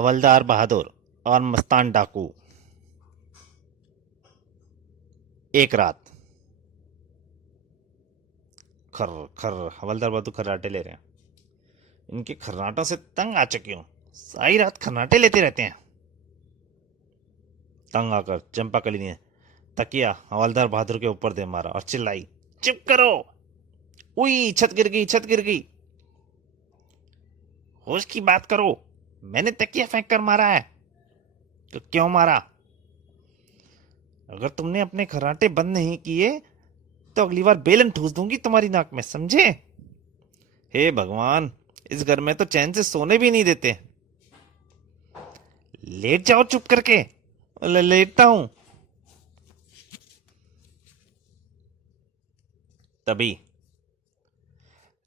हवलदार बहादुर और मस्तान डाकू। एक रात। खर खर हवलदार बहादुर खर्राटे ले रहे हैं। इनके खर्राटों से तंग आ चुकी हूँ। सारी रात खर्राटे लेते रहते हैं। तंग आकर चंपाकली ने तकिया हवलदार बहादुर के ऊपर दे मारा और चिल्लाई, चुप करो। उई, छत गिर गई, छत गिर गई। होश की बात करो। मैंने तकिया फेंक कर मारा है। तो क्यों मारा? अगर तुमने अपने खर्राटे बंद नहीं किए तो अगली बार बेलन ठूस दूंगी तुम्हारी नाक में, समझे? हे भगवान, इस घर में तो चैन से सोने भी नहीं देते। लेट जाओ चुप करके। लेटता हूं। तभी,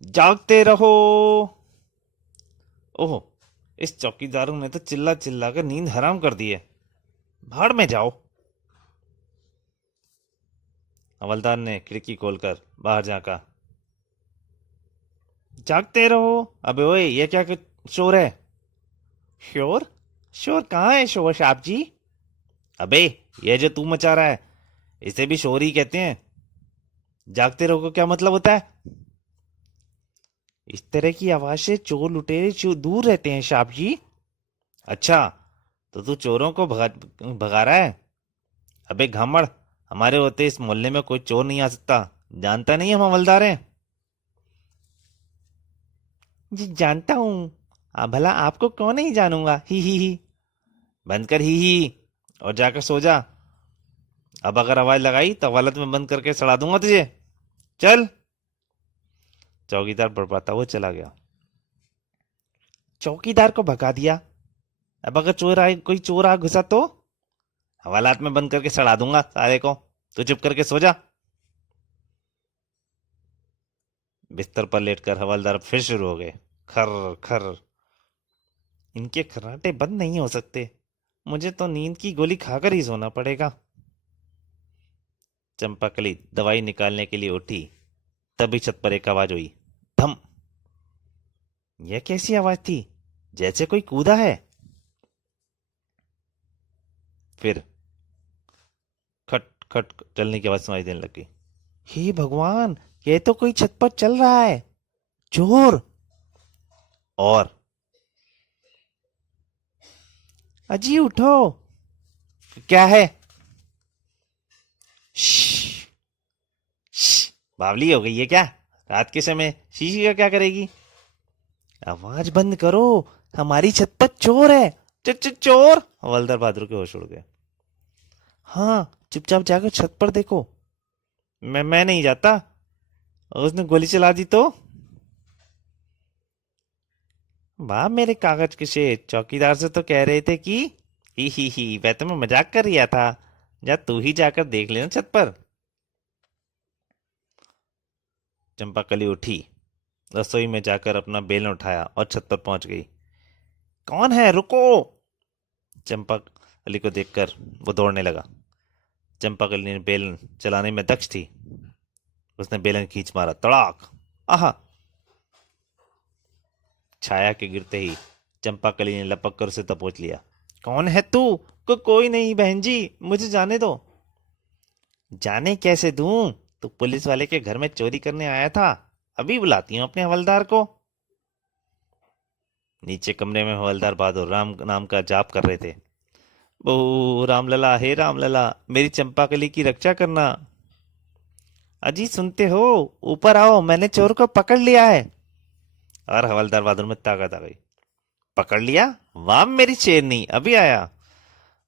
जागते रहो। ओह, इस चौकीदारों ने तो चिल्ला चिल्ला कर नींद हराम कर दी है। भाड़ में जाओ। हवलदार ने खिड़की खोलकर बाहर झांका। जागते रहो। अबे ओए, ये क्या शोर है? शोर? शोर कहाँ है शोर साहब जी? अबे, ये जो तू मचा रहा है इसे भी शोर ही कहते हैं। जागते रहो को क्या मतलब होता है? इस तरह की आवाज से चोर लुटेरे दूर रहते हैं साहब जी। अच्छा, तो तू चोरों को भगा रहा है? अबे घामड़, हमारे होते इस मोहल्ले में कोई चोर नहीं आ सकता। जानता नहीं हम हवलदार हैं। जी जानता हूँ। भला आपको कौन नहीं जानूंगा। ही। बंद कर ही और जाकर सो जा। अब अगर आवाज लगाई तो अदालत में बंद करके सड़ा दूंगा तुझे। चल। चौकीदार बड़बड़ाता हुआ चला गया। चौकीदार को भगा दिया। अब अगर कोई चोर आ घुसा तो हवालात में बंद करके सड़ा दूंगा सारे को। तो चुप करके सो जा। बिस्तर पर लेटकर हवलदार फिर शुरू हो गए। खर खर। इनके खर्राटे बंद नहीं हो सकते। मुझे तो नींद की गोली खाकर ही सोना पड़ेगा। चंपाकली दवाई निकालने के लिए उठी। तभी छत पर एक आवाज हुई। धम। यह कैसी आवाज थी? जैसे कोई कूदा है। फिर खट खट चलने की आवाज सुनाई देने लगी। हे भगवान, यह तो कोई छत पर चल रहा है। चोर। और अजी उठो। क्या है? श्श, श्श, बावली हो गई है क्या? रात के समय शीशी का क्या करेगी? आवाज बंद करो। हमारी छत पर चोर है। चोर। हवलदार बहादुर के होश उड़ गए। हाँ, चुपचाप जाकर छत पर देखो। मैं नहीं जाता। उसने गोली चला दी तो? वाह मेरे कागज के शेर, चौकीदार से तो कह रहे थे कि ही वह तो मैं मजाक कर रिया था। जा तू ही जाकर देख लेना छत पर। चंपाकली उठी, रसोई में जाकर अपना बेलन उठाया और छत पर पहुंच गई। कौन है? रुको। चंपाकली को देखकर वो दौड़ने लगा। चंपाकली ने बेलन चलाने में दक्ष थी। उसने बेलन खींच मारा। तड़ाक। आहा। छाया के गिरते ही चंपाकली ने लपक कर उसे दबोच लिया। कौन है तू? कोई नहीं बहन जी, मुझे जाने दो। जाने कैसे दूं? तू पुलिस वाले के घर में चोरी करने आया था। अभी बुलाती हूँ अपने हवलदार को। नीचे कमरे में हवलदार बहादुर राम नाम का जाप कर रहे थे। बहू रामलला, हे रामलला, मेरी चंपाकली की रक्षा करना। अजी सुनते हो? ऊपर आओ, मैंने चोर को पकड़ लिया है। और हवलदार बहादुर में ताकत आ गई। पकड़ लिया? वाह मेरी शेरनी, अभी आया।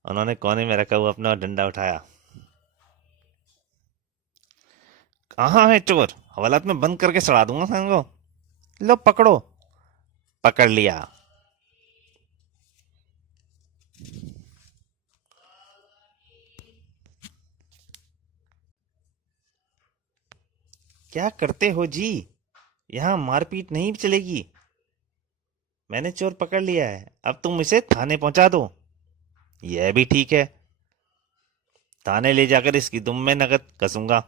उन्होंने कोने में रखा हुआ अपना डंडा उठाया। कहाँ है चोर? हवालात में बंद करके सड़ा दूंगा संगो। लो पकड़ो। पकड़ लिया। क्या करते हो जी? यहाँ मारपीट नहीं चलेगी। मैंने चोर पकड़ लिया है, अब तुम इसे थाने पहुंचा दो। यह भी ठीक है। थाने ले जाकर इसकी दुम में नकद कसूंगा।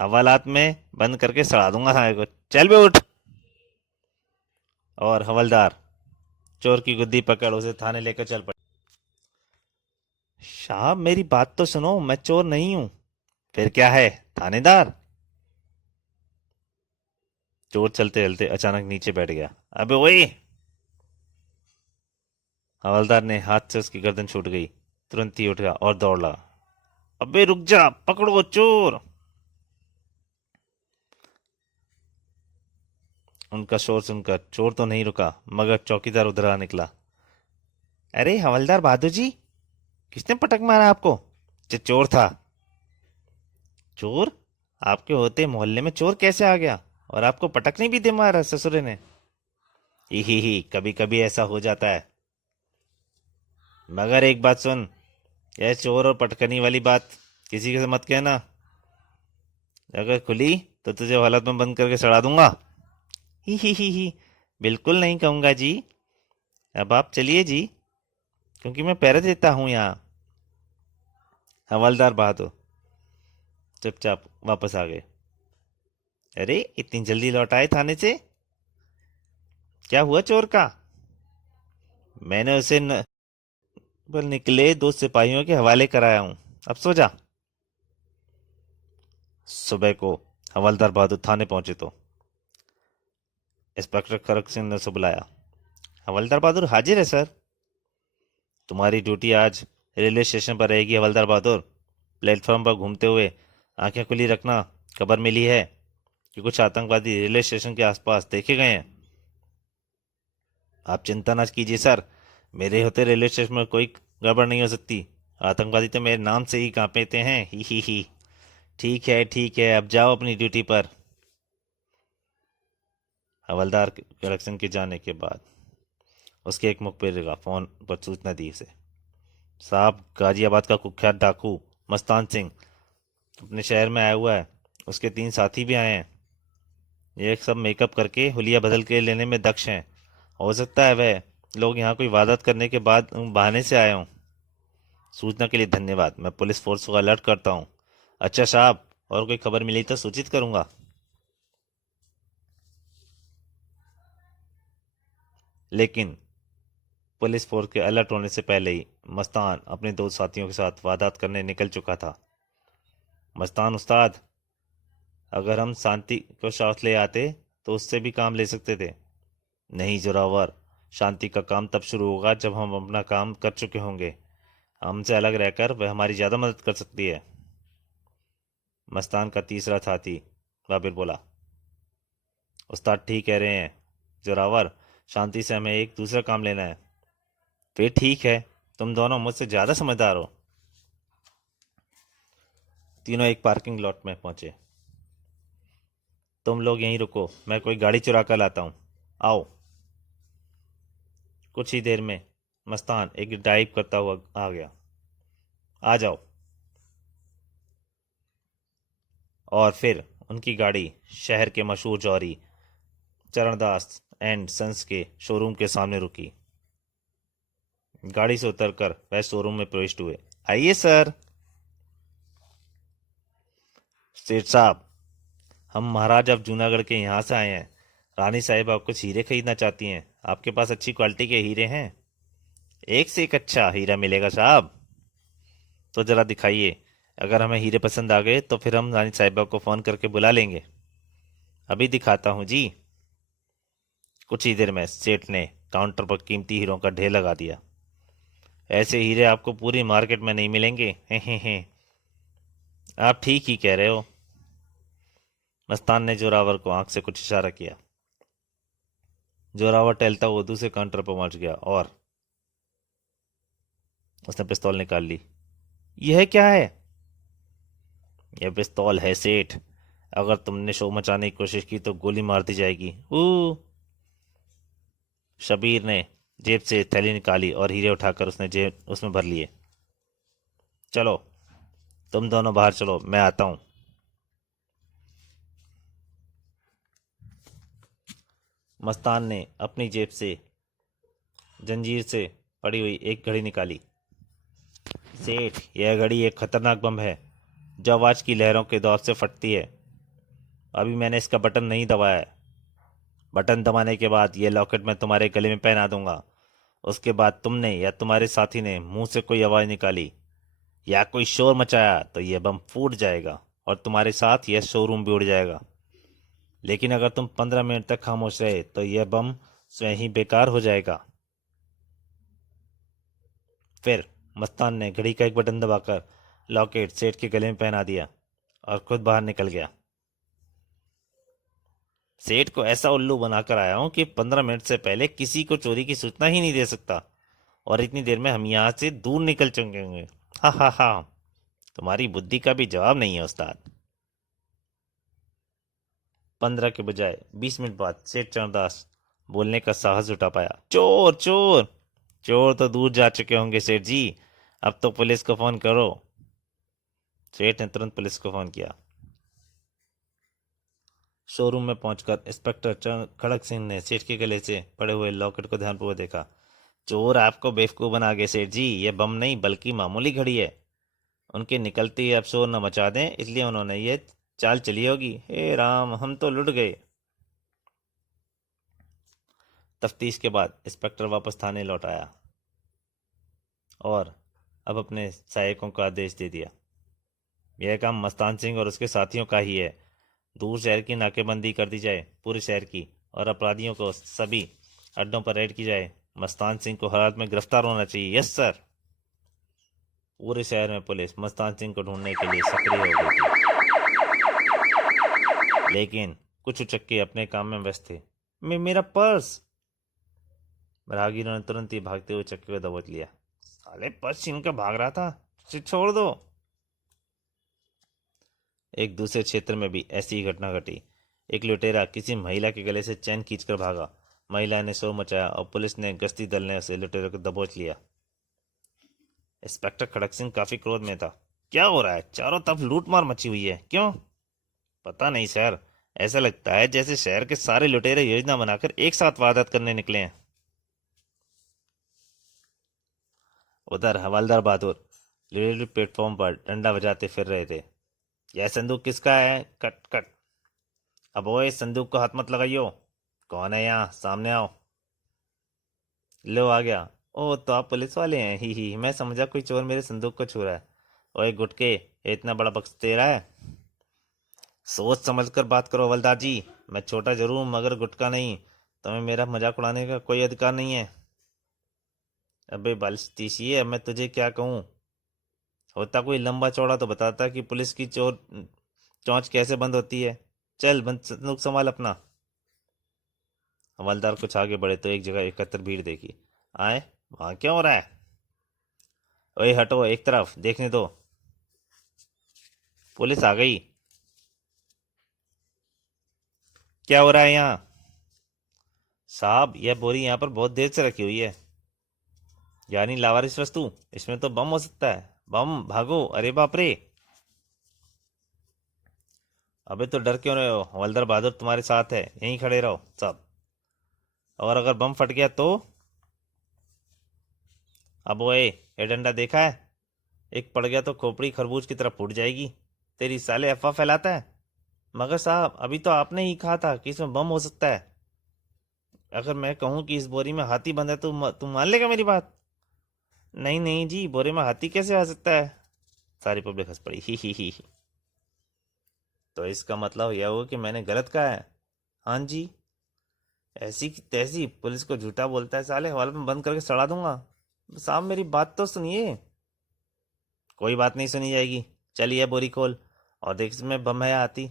हवालात में बंद करके सड़ा दूंगा सारे को। चल बे उठ। और हवलदार चोर की गुद्दी पकड़ उसे थाने लेकर चल पड़े। साहब मेरी बात तो सुनो, मैं चोर नहीं हूं। फिर क्या है? थानेदार। चोर चलते चलते अचानक नीचे बैठ गया। अबे ओए! हवलदार ने हाथ से उसकी गर्दन छूट गई। तुरंत ही उठ गया और दौड़ लगा। अबे रुक जा, पकड़ो चोर! उनका शोर सुनकर चोर तो नहीं रुका, मगर चौकीदार उधर आ निकला। अरे हवलदार बहादुर जी, किसने पटक मारा आपको? चोर था। चोर? आपके होते मोहल्ले में चोर कैसे आ गया? और आपको पटकने भी दे मारा ससुरे ने? ही, कभी कभी ऐसा हो जाता है। मगर एक बात सुन, यह चोर और पटकनी वाली बात किसी के से मत कहना। अगर खुली तो तुझे हालत में बंद करके सड़ा दूंगा। ही, बिल्कुल नहीं कहूंगा जी। अब आप चलिए जी, क्योंकि मैं पहरे देता हूँ यहाँ। हवलदार बहादुर चुपचाप वापस आ गए। अरे इतनी जल्दी लौट आए थाने से? क्या हुआ चोर का? मैंने उसे पर निकले दो सिपाहियों के हवाले कराया हूँ। अब सो जा। सुबह को हवलदार बहादुर थाने पहुंचे तो इंस्पेक्टर खड़क सिंह ने उसे बुलाया। हवलदार बहादुर हाजिर है सर। तुम्हारी ड्यूटी आज रेलवे स्टेशन पर रहेगी हवलदार बहादुर। प्लेटफॉर्म पर घूमते हुए आंखें खुली रखना। खबर मिली है कि कुछ आतंकवादी रेलवे स्टेशन के आसपास देखे गए हैं। आप चिंता न कीजिए सर, मेरे होते रेलवे स्टेशन में कोई गड़बड़ नहीं हो सकती। आतंकवादी तो मेरे नाम से ही कांपते हैं। ही। ठीक है, अब जाओ अपनी ड्यूटी पर। हवलदार कलेक्शन के जाने के बाद उसके एक मुखबिर का फोन पर सूचना दी उसे। साहब, गाजियाबाद का कुख्यात डाकू मस्तान सिंह अपने शहर में आया हुआ है। उसके 3 साथी भी आए हैं। ये सब मेकअप करके हुलिया बदल के लेने में दक्ष हैं। हो सकता है वह लोग यहाँ कोई वारदात करने के बाद बहाने से आए हों। सूचना के लिए धन्यवाद। मैं पुलिस फोर्स को अलर्ट करता हूँ। अच्छा साहब, और कोई खबर मिली तो सूचित करूंगा। लेकिन पुलिस फोर्स के अलर्ट होने से पहले ही मस्तान अपने 2 साथियों के साथ वारदात करने निकल चुका था। मस्तान उस्ताद, अगर हम शांति को साथ ले आते तो उससे भी काम ले सकते थे। नहीं जोरावर, शांति का काम तब शुरू होगा जब हम अपना काम कर चुके होंगे। हमसे अलग रहकर वह हमारी ज़्यादा मदद कर सकती है। मस्तान का तीसरा साथी बाबिर बोला। उस्ताद ठीक कह रहे हैं जोरावर, शांति से हमें एक दूसरा काम लेना है। फिर ठीक है, तुम दोनों मुझसे ज़्यादा समझदार हो। तीनों एक पार्किंग लॉट में पहुंचे। तुम लोग यहीं रुको, मैं कोई गाड़ी चुरा कर लाता हूँ। आओ। कुछ ही देर में मस्तान एक ड्राइव करता हुआ आ गया। आ जाओ। और फिर उनकी गाड़ी शहर के मशहूर जौहरी चरणदास एंड सन्स के शोरूम के सामने रुकी। गाड़ी से उतरकर वह शोरूम में प्रविष्ट हुए। आइए सर। सेठ साहब, हम महाराज अब जूनागढ़ के यहाँ से आए हैं। रानी साहिबा कुछ हीरे खरीदना चाहती हैं। आपके पास अच्छी क्वालिटी के हीरे हैं? एक से एक अच्छा हीरा मिलेगा साहब। तो जरा दिखाइए। अगर हमें हीरे पसंद आ गए तो फिर हम रानी साहिबा को फ़ोन करके बुला लेंगे। अभी दिखाता हूँ जी। कुछ ही देर में सेठ ने काउंटर पर कीमती हीरों का ढेर लगा दिया। ऐसे हीरे आपको पूरी मार्केट में नहीं मिलेंगे। हे। आप ठीक ही कह रहे हो। मस्तान ने जोरावर को आंख से कुछ इशारा किया। जोरावर टहलता हुआ दूसरे काउंटर पर पहुंच गया और उसने पिस्तौल निकाल ली। यह क्या है? यह पिस्तौल है सेठ। अगर तुमने शो मचाने की कोशिश की तो गोली मार दी जाएगी। शबीर ने जेब से थैली निकाली और हीरे उठाकर उसने जेब उसमें भर लिए। चलो, तुम दोनों बाहर चलो, मैं आता हूं। मस्तान ने अपनी जेब से जंजीर से पड़ी हुई एक घड़ी निकाली। सेठ, यह घड़ी एक खतरनाक बम है जो आवाज की लहरों के दौर से फटती है। अभी मैंने इसका बटन नहीं दबाया है। बटन दबाने के बाद यह लॉकेट मैं तुम्हारे गले में पहना दूंगा। उसके बाद तुमने या तुम्हारे साथी ने मुंह से कोई आवाज निकाली या कोई शोर मचाया तो यह बम फूट जाएगा और तुम्हारे साथ यह शोरूम भी उड़ जाएगा। लेकिन अगर तुम 15 मिनट तक खामोश रहे तो यह बम स्वयं ही बेकार हो जाएगा। फिर मस्तान ने घड़ी का एक बटन दबाकर लॉकेट सेठ के गले में पहना दिया और खुद बाहर निकल गया। सेठ को ऐसा उल्लू बनाकर आया हूं कि 15 मिनट से पहले किसी को चोरी की सूचना ही नहीं दे सकता, और इतनी देर में हम यहाँ से दूर निकल चुके होंगे। हा हा हा। तुम्हारी बुद्धि का भी जवाब नहीं है उस्ताद। 15 के बजाय 20 मिनट बाद सेठ चरणदास बोलने का साहस जुटा पाया। चोर चोर। चोर तो दूर जा चुके होंगे सेठ जी, अब तो पुलिस को फोन करो। सेठ ने तुरंत पुलिस को फोन किया। शोरूम में पहुंचकर इंस्पेक्टर खड़क सिंह ने सेठ के गले से पड़े हुए लॉकेट को ध्यानपूर्वक देखा। चोर आपको बेवकूफ बना गए सेठ जी, ये बम नहीं बल्कि मामूली घड़ी है। उनके निकलते ही आप शोर न मचा दें इसलिए उन्होंने ये चाल चली होगी। हे राम, हम तो लुट गए। तफ्तीश के बाद इंस्पेक्टर वापस थाने लौट आया और अब अपने सहायकों को आदेश दे दिया। यह काम मस्तान सिंह और उसके साथियों का ही है। दूर शहर की नाकेबंदी कर दी जाए, पूरे शहर की, और अपराधियों को सभी अड्डों पर रेड की जाए। मस्तान सिंह को हर हालत में गिरफ्तार होना चाहिए। Yes sir. पूरे शहर में पुलिस मस्तान सिंह को ढूंढने के लिए सक्रिय हो गई थी, लेकिन कुछ उचक्के अपने काम में व्यस्त थे। मेरा पर्स। राहगीरों ने तुरंत ही भागते हुए चक्के को दबोच लिया। साले पर्स छीन कर भाग रहा था, उसे छोड़ दो। एक दूसरे क्षेत्र में भी ऐसी ही घटना घटी। एक लुटेरा किसी महिला के गले से चैन खींचकर भागा। महिला ने शोर मचाया और पुलिस ने गश्ती दल ने उसे लुटेरे को दबोच लिया। इंस्पेक्टर खड़क सिंह काफी क्रोध में था। क्या हो रहा है? चारों तरफ लूटमार मची हुई है, क्यों? पता नहीं सर, ऐसा लगता है जैसे शहर के सारे लुटेरे योजना बनाकर एक साथ वारदात करने निकले हैं। उधर हवलदार बहादुर रेलवे प्लेटफॉर्म पर डंडा बजाते फिर रहे थे। यह संदूक किसका है? Cut cut. अब ओए, संदूक को हाथ मत लगाइयो। कौन है यहाँ? सामने आओ। लो आ गया। ओ, तो आप पुलिस वाले हैं? ही, मैं समझा कोई चोर मेरे संदूक को छू रहा है। ओए गुटके, ये इतना बड़ा बक्स तेरा है? सोच समझ कर बात करो हवलदार जी। मैं छोटा जरूर हूं मगर गुटका नहीं। तुम्हें मेरा मजाक उड़ाने का कोई अधिकार नहीं है। अबे बालिश, अब मैं तुझे क्या कहूँ? होता कोई लंबा चौड़ा तो बताता कि पुलिस की चोर चौंच कैसे बंद होती है। चल बंद, संदूक संभाल अपना। हवलदार कुछ आगे बढ़े तो एक जगह एकत्र भीड़ देखी। आए, वहां क्या हो रहा है? ओए हटो, एक तरफ देखने दो। पुलिस आ गई। क्या हो रहा है यहाँ? साहब, यह बोरी यहाँ पर बहुत देर से रखी हुई है। यानी लावारिस वस्तु? इसमें तो बम हो सकता है। बम? भागो, अरे बाप रे। अबे तो डर क्यों रहे हो? हवलदार बहादुर तुम्हारे साथ है, यहीं खड़े रहो सब। और अगर बम फट गया तो? अब ओए, ये डंडा देखा है? एक पड़ गया तो खोपड़ी खरबूज की तरफ फूट जाएगी। तेरी साले अफवाह फैलाता है। मगर साहब, अभी तो आपने ही कहा था कि इसमें बम हो सकता है। अगर मैं कहूं कि इस बोरी में हाथी बंधा है तो तुम मान लेगा मेरी बात? नहीं नहीं जी, बोरे में हाथी कैसे आ सकता है? सारी पब्लिक हंस पड़ी। ही। तो इसका मतलब यह हुआ कि मैंने गलत कहा है? हाँ जी। ऐसी की तैसी पुलिस को झूठा बोलता है साले, हवाले में बंद करके सड़ा दूंगा। साहब मेरी बात तो सुनिए। कोई बात नहीं सुनी जाएगी। चलिए बोरी खोल और देख इसमें बम है या हाथी।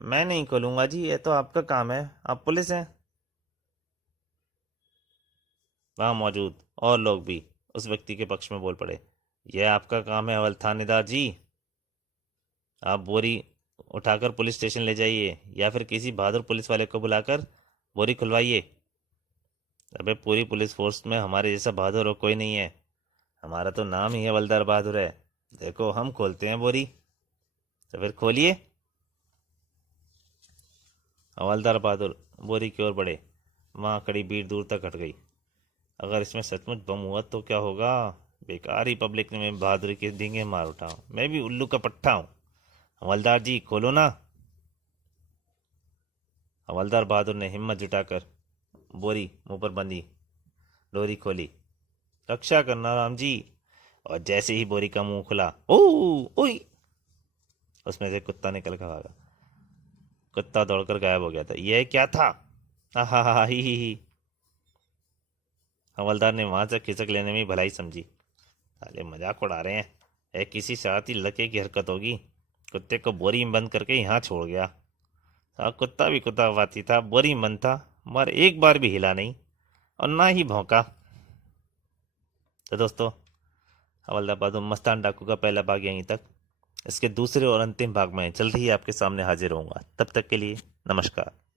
मैं नहीं खोलूंगा जी, ये तो आपका काम है, आप पुलिस हैं। वहां मौजूद और लोग भी उस व्यक्ति के पक्ष में बोल पड़े। यह आपका काम है हवल थानेदार जी। आप बोरी उठाकर पुलिस स्टेशन ले जाइए या फिर किसी बहादुर पुलिस वाले को बुलाकर बोरी खुलवाइए। अबे पूरी पुलिस फोर्स में हमारे जैसा बहादुर और कोई नहीं है। हमारा तो नाम ही है हवलदार बहादुर है। देखो हम खोलते हैं बोरी, तो फिर खोलिए। हवलदार बहादुर बोरी की ओर बढ़े। वहां खड़ी भीड़ दूर तक हट गई। अगर इसमें सचमुच बम हुआ तो क्या होगा? बेकार ही पब्लिक ने मैं बहादुरी के डींगे मार उठाऊं। मैं भी उल्लू का पट्टा हूँ। हवलदार जी खोलो ना। हवलदार बहादुर ने हिम्मत जुटाकर बोरी मुंह पर बंधी। डोरी खोली। रक्षा करना राम जी। और जैसे ही बोरी का मुंह खुला, ओ ओई, उसमें से कुत्ता निकल कर भागा। कुत्ता दौड़कर गायब हो गया था। यह क्या था? हा हा ही। हवलदार ने वहां से खिसक लेने में भलाई समझी। साले मजाक उड़ा रहे हैं। यह किसी शरारती लड़के की हरकत होगी। कुत्ते को बोरी में बंद करके यहाँ छोड़ गया। हाँ, कुत्ता भी कुत्तावाती था, बोरी में बंद था, मगर एक बार भी हिला नहीं और ना ही भौंका। तो दोस्तों, हवलदार बादल मस्तान डाकू का पहला भाग यहीं तक। इसके दूसरे और अंतिम भाग में जल्द ही आपके सामने हाजिर होऊंगा। तब तक के लिए नमस्कार।